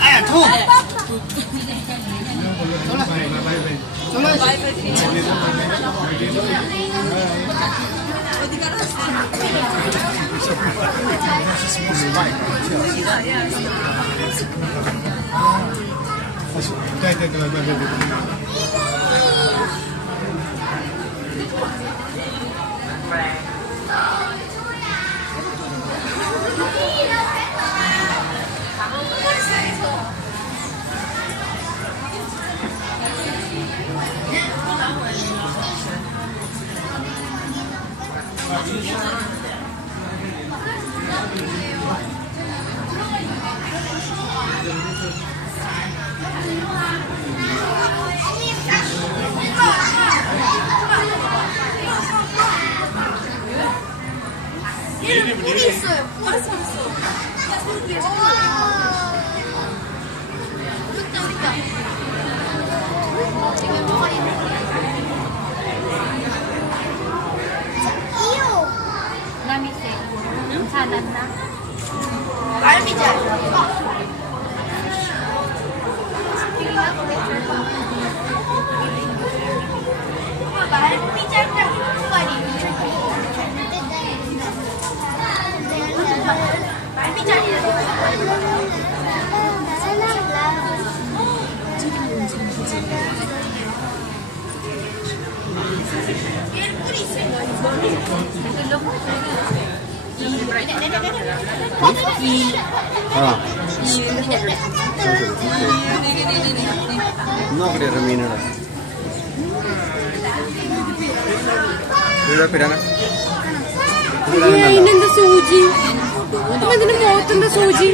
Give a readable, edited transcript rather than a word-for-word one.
아야 통. 얘는 뿔이 있어요. 뿔이 있어. 여기다. 이요. 남이세. 괜찮았나? 말미잘. 말미잘 딱 말이. 얘는 뿔이 있어요. നോക്കട്ടെ മീനുകളെ ഇവിടെ പിരാന ഇതിനെന്താ സൂചി? ഇതിന്റെ മുഖത്തെന്താ സൂചി?